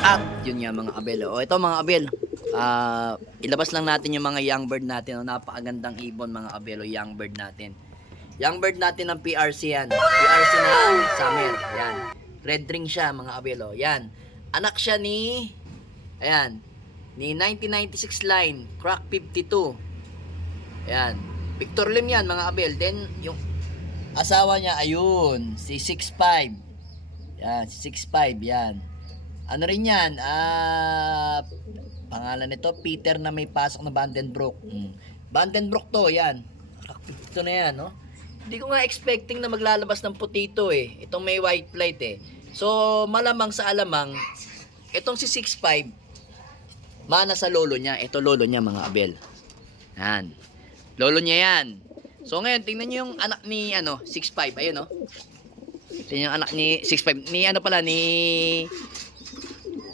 At yun nga mga kabel. O ito mga kabel. Ilabas lang natin yung mga young bird natin. O, napakagandang ibon mga kabel o young bird natin. Young bird natin ng PRC yan. PRC na summer. Yan. Red ring siya mga kabel. O, yan. Anak siya ni ayan. Ni 1996 line. Crack 52. Ayan. Victor Lim yan mga kabel. Then yung asawa niya ayun. Si 65. Yan. Si 65. Yan. Ano rin yan? Pangalan nito, Peter na may pasok na Vandenbroek. Vandenbroek to, yan. Ito na yan, no? Hindi ko nga expecting na maglalabas ng putito eh. Itong may white flight eh. So, malamang sa alamang, itong si 65, mana sa lolo niya. Ito lolo niya mga abel. Yan. Lolo niya yan. So, ngayon, tingnan niyo yung anak ni, 65. Ayun, no? Tingnan yung anak ni 65. Ni, ni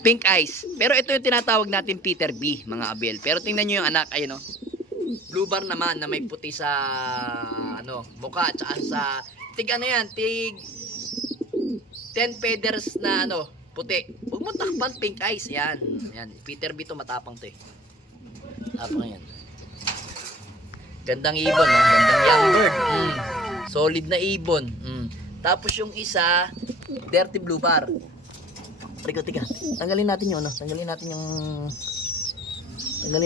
Pink Eyes. Pero ito yung tinatawag natin Peter B, mga abel. Pero tingnan nyo yung anak, ayun, no? Blue bar naman na may puti sa, mukha. Tsaka sa, tig 10 feathers na, puti. Huwag mo takpan, Pink Eyes. Yan. Yan. Peter B to, matapang to eh. Tapang yan. Gandang ibon, no? Gandang young bird. Solid na ibon. Tapos yung isa, dirty blue bar. Tiga. Tanggalin natin yung tanggalin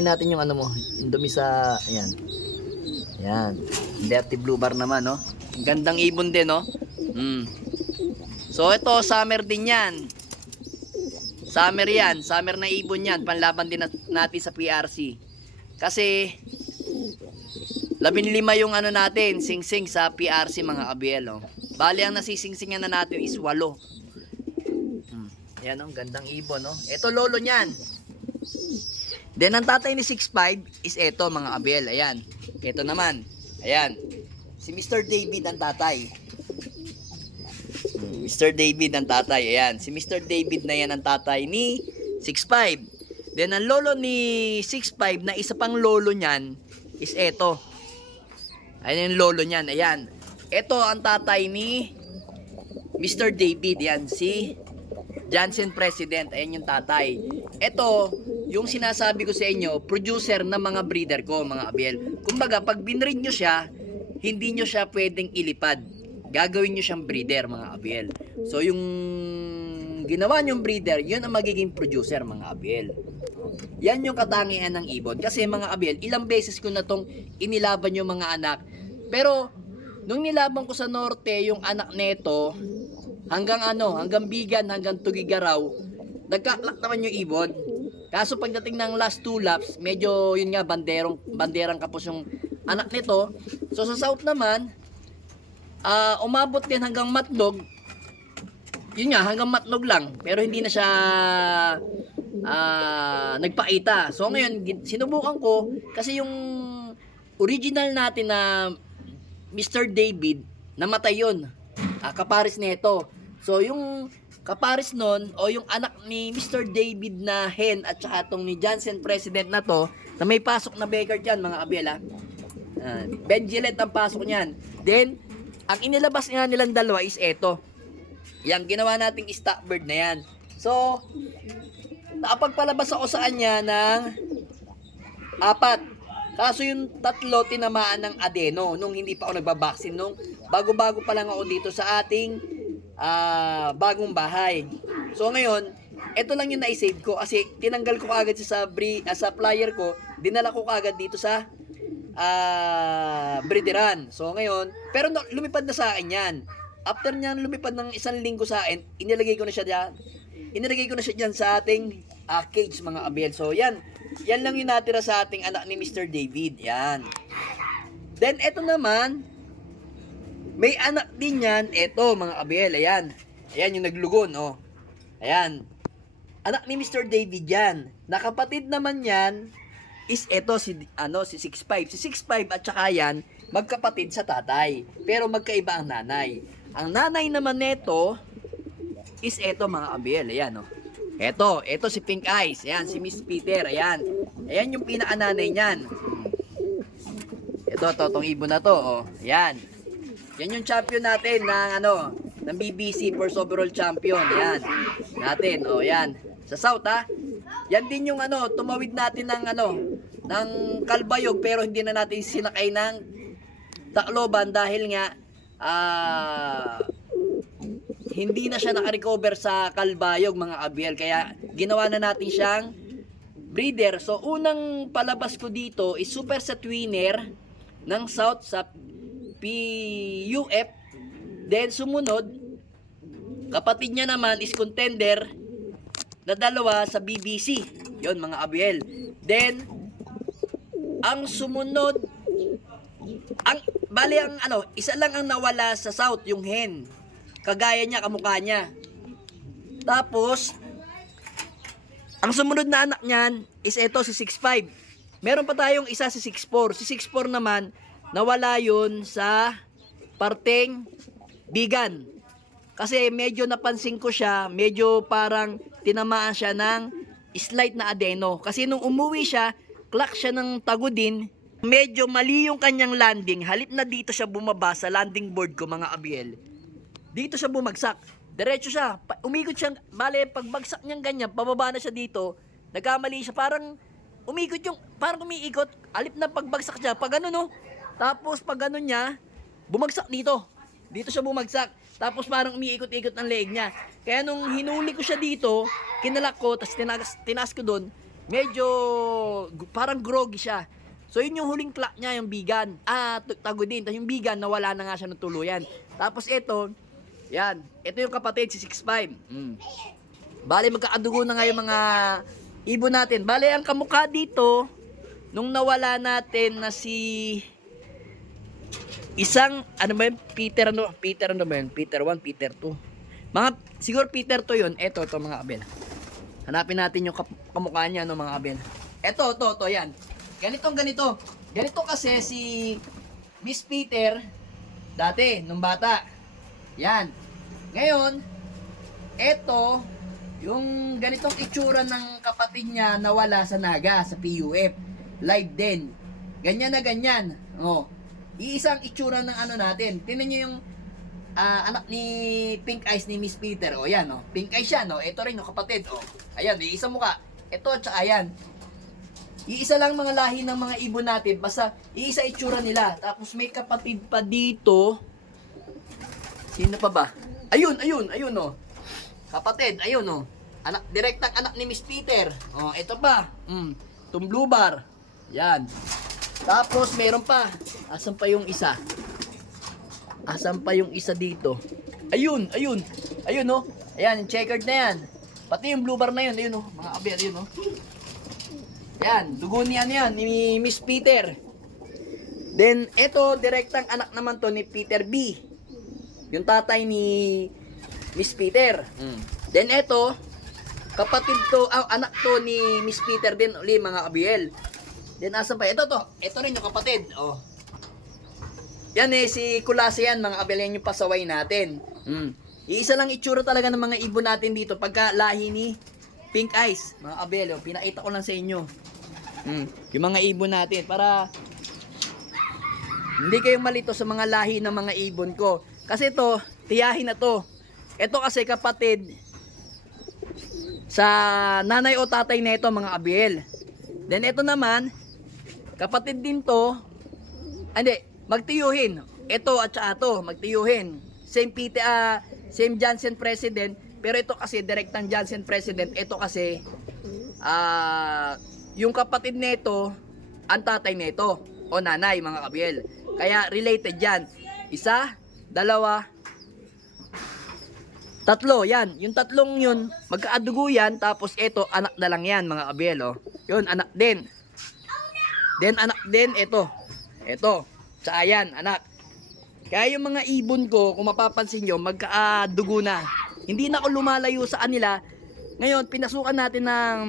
natin yung mo, yung dumi sa, ayan. Ayan. Dirty blue bar naman, no? Gandang ibon din, no? So, ito, summer din yan. Summer yan. Summer na ibon yan. Panlaban din natin sa PRC. Kasi, 15 yung natin, sing-sing sa PRC, mga kabel, no? Bali, ang nasising-singan na natin is 8. Yan, gandang ibon, no? Ito lolo niyan. Then ang tatay ni 65 is ito mga abel. Ayan. Ito naman. Ayan. Si Mr. David ang tatay. Mr. David ang tatay. Ayan. Si Mr. David na yan ang tatay ni 65. Then ang lolo ni 65 na isa pang lolo niyan is ito. Ayan yung lolo niyan. Ayan. Ito ang tatay ni Mr. David. Yan si Jansen President, ayan yung tatay. Ito, yung sinasabi ko sa inyo, producer ng mga breeder ko, mga abel. Kumbaga, pag binreed nyo siya, hindi nyo siya pwedeng ilipad. Gagawin nyo siyang breeder, mga abel. So, yung ginawa nyong breeder, yun ang magiging producer, mga abel. Yan yung katangian ng ibon. Kasi, mga abel, ilang beses ko na tong inilaban yung mga anak. Pero, nung nilaban ko sa norte, yung anak neto, hanggang Bigan, hanggang Tugigaraw, nagkaklak naman yung ibon. Kaso pagdating ng last 2 laps, medyo yun nga, banderang kapos yung anak nito. So sa south naman, umabot din hanggang Matnog. Yun nga, hanggang Matnog lang. Pero hindi na siya nagpakita. So ngayon, sinubukan ko, kasi yung original natin na Mr. David, namatay yun. Kaparis nito. So, yung kaparis nun, o yung anak ni Mr. David na hen, at saka itong ni Jansen President na to, na may pasok na Baker dyan, mga abel, Ben Gillette ang pasok niyan. Then, ang inilabas nga nilang dalawa is eto. Yang ginawa nating stock bird na yan. So, nakapagpalabas ako sa kanya ng 4. Kaso yung 3 tinamaan ng adeno nung hindi pa ako nagbabaksin, nung bago-bago pa lang ako dito sa ating bagong bahay. So ngayon, ito lang yung na-save ko kasi tinanggal ko agad sa flyer ko, dinala ko agad dito sa breederan. So ngayon, pero lumipad na sa akin yan. After niyan lumipad ng 1 linggo sa akin, inilagay ko na siya diyan sa ating cage, mga abel. So yan lang yung natira sa ating anak ni Mr. David. Yan. Then ito naman, may anak din yan. Ito, mga abel. Ayan. Ayan yung naglugon, oh. Ayan. Anak ni Mr. David yan. Nakapatid naman yan is ito si 65. Si 65 at saka yan, magkapatid sa tatay. Pero magkaiba ang nanay. Ang nanay naman neto is ito, mga abel. Ayan, oh. Ito si Pink Eyes. Ayan, si Miss Peter. Ayan. Ayan yung pinaka-nanay niyan. Ito, tong ibon na to, oh. Ayan. Yan yung champion natin ng ng BBC, first overall champion. Yan. Natin, oh, yan. Sa south ha. Yan din yung ano, tumawid natin ng ano, ng Kalbayog pero hindi na natin sinakay ng Tacloban dahil nga hindi na siya naka-recover sa Kalbayog mga kabiel. Kaya ginawa na natin siyang breeder. So unang palabas ko dito is super set winner ng south sa PUF. Then sumunod, kapatid niya naman is contender na dalawa sa BBC. Yon mga abiel. Then ang sumunod, bali ang ano, isa lang ang nawala sa south, yung hen. Kagaya niya, kamukha niya. Tapos ang sumunod na anak niyan is ito si 6'5". Meron pa tayong isa si 6'4". Si 6'4 naman nawala yun sa parteng Bigan. Kasi medyo napansin ko siya, medyo parang tinamaan siya ng slight na adeno. Kasi nung umuwi siya, clock siya ng Tagudin, medyo mali yung kanyang landing. Halip na dito siya bumaba sa landing board ko mga abiel. Dito siya bumagsak. Diretso siya. Umikot siya. Bale, pagbagsak niyang ganyan, pababa na siya dito. Nagkamali siya. Parang umikot yung, parang umiikot. Halip na pagbagsak siya. Pag ano no. Tapos pag ano niya, bumagsak dito. Dito siya bumagsak. Tapos parang umiikot-ikot ng leeg niya. Kaya nung hinuli ko siya dito, kinalak ko, tapos tinaas ko doon, medyo parang groggy siya. So yun yung huling clock niya, yung Bigan. Tagudin. Tapos yung Bigan, nawala na nga siya ng tuluyan. Tapos ito, yan. Ito yung kapatid, si 6'5". Bale, magkakadugo na nga yung mga ibon natin. Bale, ang kamukha dito, nung nawala natin na si isang, ano ba yun? Peter ano ba yun? Peter 1, Peter 2. Mga, siguro Peter 2 yun. Ito mga abel. Hanapin natin yung kamukha niya, no, mga abel. Ito, yan. Ganito. Ganito kasi si Miss Peter, dati, nung bata. Yan. Ngayon, ito, yung ganitong itsura ng kapatid niya nawala sa Naga, sa PUF. Live din. Ganyan na ganyan. Oh. Iisang itsura ng ano natin. Tingnan niyo yung anak ni Pink Eyes ni Miss Peter. O yan, oh. Pink Eyes siya, no? Ito rin, no, kapatid. Oh. Ayan, iisa mukha. Ito, tsaka ayan. Iisa lang mga lahi ng mga ibon natin. Basta, iisa itsura nila. Tapos may kapatid pa dito. Sino pa ba? Ayun, oh. Kapatid, ayun, oh. Direktang anak ni Miss Peter. Oh, ito pa. Itong blue bar. Yan. Tapos, meron pa. Asan pa yung isa? Asan pa yung isa dito? Ayun, oh. Ayan, yung checkered na yan. Pati yung blue bar na yun, ayun, oh. Mga abel, ayun, oh. Yan, dugo niyan yan, ni Miss Peter. Then, ito, direktang anak naman to ni Peter B. Yung tatay ni Miss Peter. Then, ito, kapatid to, anak to ni Miss Peter din, uli, mga abiel. Then, asan pa? Ito rin yung kapatid. Oh. Yan si Kulase yan, mga abel, yan yung pasaway natin. Iisa lang itsura talaga ng mga ibon natin dito pagka lahi ni Pink Eyes, mga abel. Oh. Pinakita ko lang sa inyo. Yung mga ibon natin para hindi kayo malito sa mga lahi ng mga ibon ko. Kasi ito, tiyahin na to. Ito kasi kapatid sa nanay o tatay na ito, mga abel. Then ito naman, kapatid din to. Hindi, magtiyuhin. Ito at saka ito, magtiyuhin. Same Johnson President, pero ito kasi direktang Johnson President. Ito kasi yung kapatid nito, ang tatay nito o nanay, mga kabiel. Kaya related yan. Isa, dalawa, tatlo, yan. Yung tatlong yun, magkaadugo yan. Tapos ito, anak na lang yan, mga kabiel. Oh. Yun, anak din. Then anak din, ito. Tsaka yan, anak. Kaya yung mga ibon ko, kung mapapansin nyo, magkaadugo na. Hindi na ako lumalayo sa kanila. Ngayon, pinasukan natin ng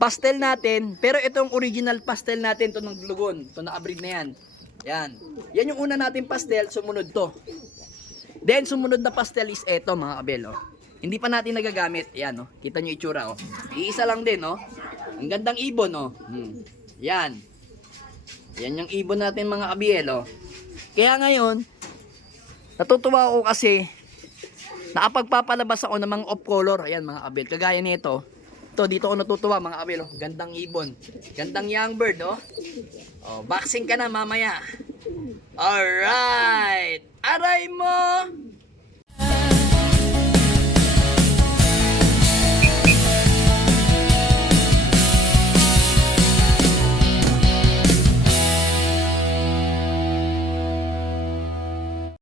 pastel natin. Pero itong original pastel natin, ito ng Lugon. Ito na-abreed na yan. Yan yung una natin pastel, sumunod to. Then, sumunod na pastel is ito, mga kabel. Oh. Hindi pa natin nagagamit. Yan, oh. Kita nyo itsura, oh. Iisa lang din, oh. Ang gandang ibon, oh. Yan. Yan yung ibon natin, mga kabiel, oh. Kaya ngayon, natutuwa ako kasi Nakapagpapalabas ako ng mga off color. Ayan mga kabel. Kagaya nito. Ito, dito ako natutuwa mga kabel. Oh. Gandang ibon. Gandang young bird, oh. Oh, boxing ka na mamaya. Alright. Aray mo!